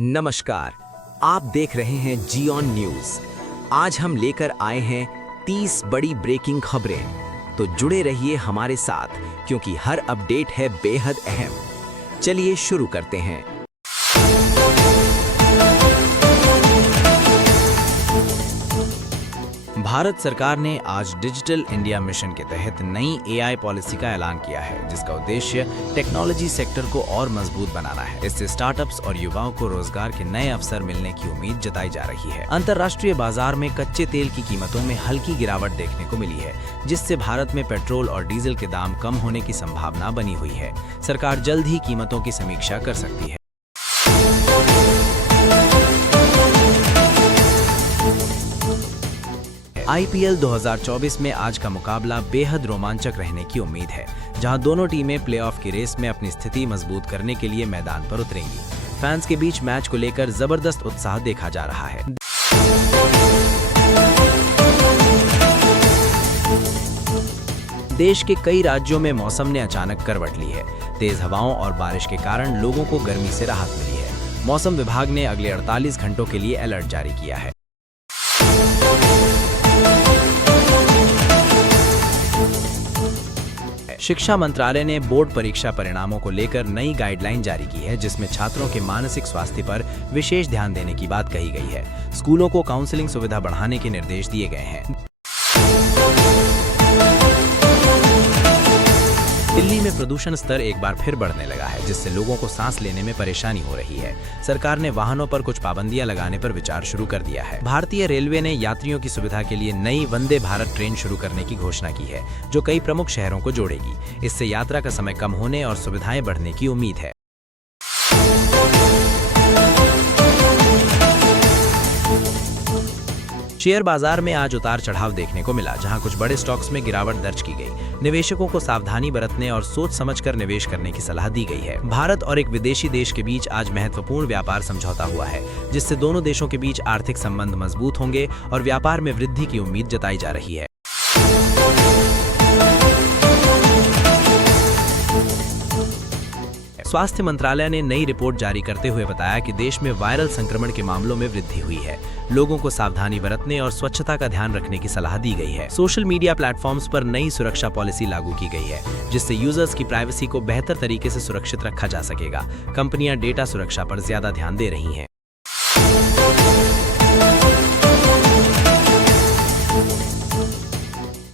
नमस्कार, आप देख रहे हैं जियोन न्यूज। आज हम लेकर आए हैं 30 बड़ी ब्रेकिंग खबरें। तो जुड़े रहिए हमारे साथ क्योंकि हर अपडेट है बेहद अहम। चलिए शुरू करते हैं। भारत सरकार ने आज डिजिटल इंडिया मिशन के तहत नई एआई पॉलिसी का ऐलान किया है, जिसका उद्देश्य टेक्नोलॉजी सेक्टर को और मजबूत बनाना है। इससे स्टार्टअप्स और युवाओं को रोजगार के नए अवसर मिलने की उम्मीद जताई जा रही है। अंतर्राष्ट्रीय बाजार में कच्चे तेल की कीमतों में हल्की गिरावट देखने को मिली है, जिससे भारत में पेट्रोल और डीजल के दाम कम होने की संभावना बनी हुई है। सरकार जल्द ही कीमतों की समीक्षा कर सकती है। आईपीएल 2024 में आज का मुकाबला बेहद रोमांचक रहने की उम्मीद है, जहां दोनों टीमें प्लेऑफ की रेस में अपनी स्थिति मजबूत करने के लिए मैदान पर उतरेंगी। फैंस के बीच मैच को लेकर जबरदस्त उत्साह देखा जा रहा है। देश के कई राज्यों में मौसम ने अचानक करवट ली है। तेज हवाओं और बारिश के कारण लोगों को गर्मी से राहत मिली है। मौसम विभाग ने अगले 48 घंटों के लिए अलर्ट जारी किया है। शिक्षा मंत्रालय ने बोर्ड परीक्षा परिणामों को लेकर नई गाइडलाइन जारी की है, जिसमें छात्रों के मानसिक स्वास्थ्य पर विशेष ध्यान देने की बात कही गई है। स्कूलों को काउंसलिंग सुविधा बढ़ाने के निर्देश दिए गए हैं। दिल्ली में प्रदूषण स्तर एक बार फिर बढ़ने लगा है, जिससे लोगों को सांस लेने में परेशानी हो रही है। सरकार ने वाहनों पर कुछ पाबंदियां लगाने पर विचार शुरू कर दिया है। भारतीय रेलवे ने यात्रियों की सुविधा के लिए नई वंदे भारत ट्रेन शुरू करने की घोषणा की है, जो कई प्रमुख शहरों को जोड़ेगी। इससे यात्रा का समय कम होने और सुविधाएं बढ़ने की उम्मीद है। शेयर बाजार में आज उतार चढ़ाव देखने को मिला, जहां कुछ बड़े स्टॉक्स में गिरावट दर्ज की गई। निवेशकों को सावधानी बरतने और सोच समझकर निवेश करने की सलाह दी गई है। भारत और एक विदेशी देश के बीच आज महत्वपूर्ण व्यापार समझौता हुआ है, जिससे दोनों देशों के बीच आर्थिक संबंध मजबूत होंगे और व्यापार में वृद्धि की उम्मीद जताई जा रही है। स्वास्थ्य मंत्रालय ने नई रिपोर्ट जारी करते हुए बताया कि देश में वायरल संक्रमण के मामलों में वृद्धि हुई है। लोगों को सावधानी बरतने और स्वच्छता का ध्यान रखने की सलाह दी गई है। सोशल मीडिया प्लेटफॉर्म्स पर नई सुरक्षा पॉलिसी लागू की गई है, जिससे यूजर्स की प्राइवेसी को बेहतर तरीके से सुरक्षित रखा जा सकेगा। कंपनियां डेटा सुरक्षा पर ज्यादा ध्यान दे रही हैं।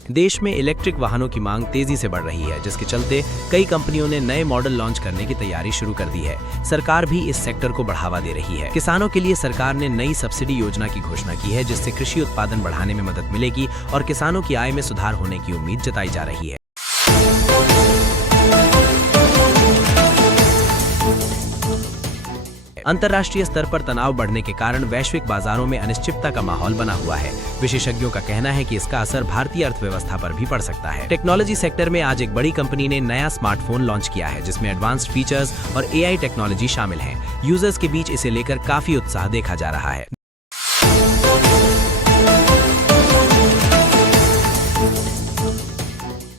देश में इलेक्ट्रिक वाहनों की मांग तेजी से बढ़ रही है, जिसके चलते कई कंपनियों ने नए मॉडल लॉन्च करने की तैयारी शुरू कर दी है। सरकार भी इस सेक्टर को बढ़ावा दे रही है। किसानों के लिए सरकार ने नई सब्सिडी योजना की घोषणा की है, जिससे कृषि उत्पादन बढ़ाने में मदद मिलेगी और किसानों की आय में सुधार होने की उम्मीद जताई जा रही है। अंतर्राष्ट्रीय स्तर पर तनाव बढ़ने के कारण वैश्विक बाजारों में अनिश्चितता का माहौल बना हुआ है। विशेषज्ञों का कहना है कि इसका असर भारतीय अर्थव्यवस्था पर भी पड़ सकता है। टेक्नोलॉजी सेक्टर में आज एक बड़ी कंपनी ने नया स्मार्टफोन लॉन्च किया है, जिसमें एडवांस्ड फीचर्स और एआई टेक्नोलॉजी शामिल है। यूजर्स के बीच इसे लेकर काफी उत्साह देखा जा रहा है।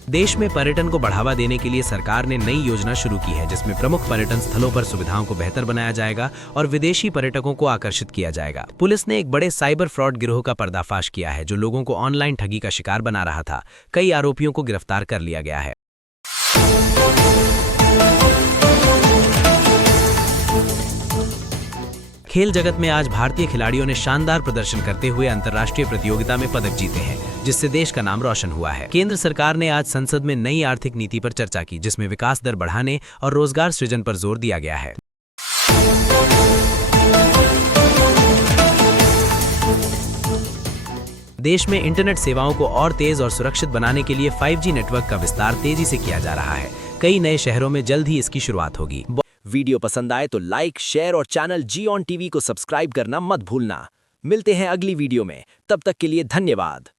देश में पर्यटन को बढ़ावा देने के लिए सरकार ने नई योजना शुरू की है, जिसमें प्रमुख पर्यटन स्थलों पर सुविधाओं को बेहतर बनाया जाएगा और विदेशी पर्यटकों को आकर्षित किया जाएगा। पुलिस ने एक बड़े साइबर फ्रॉड गिरोह का पर्दाफाश किया है, जो लोगों को ऑनलाइन ठगी का शिकार बना रहा था। कई आरोपियों को गिरफ्तार कर लिया गया है। खेल जगत में आज भारतीय खिलाड़ियों ने शानदार प्रदर्शन करते हुए अंतर्राष्ट्रीय प्रतियोगिता में पदक जीते हैं, जिससे देश का नाम रोशन हुआ है। केंद्र सरकार ने आज संसद में नई आर्थिक नीति पर चर्चा की, जिसमें विकास दर बढ़ाने और रोजगार सृजन पर जोर दिया गया है। देश में इंटरनेट सेवाओं को और तेज और सुरक्षित बनाने के लिए 5G नेटवर्क का विस्तार तेजी से किया जा रहा है। कई नए शहरों में जल्द ही इसकी शुरुआत होगी। वीडियो पसंद आए तो लाइक, शेयर और चैनल जियोन टीवी को सब्सक्राइब करना मत भूलना। मिलते हैं अगली वीडियो में, तब तक के लिए धन्यवाद।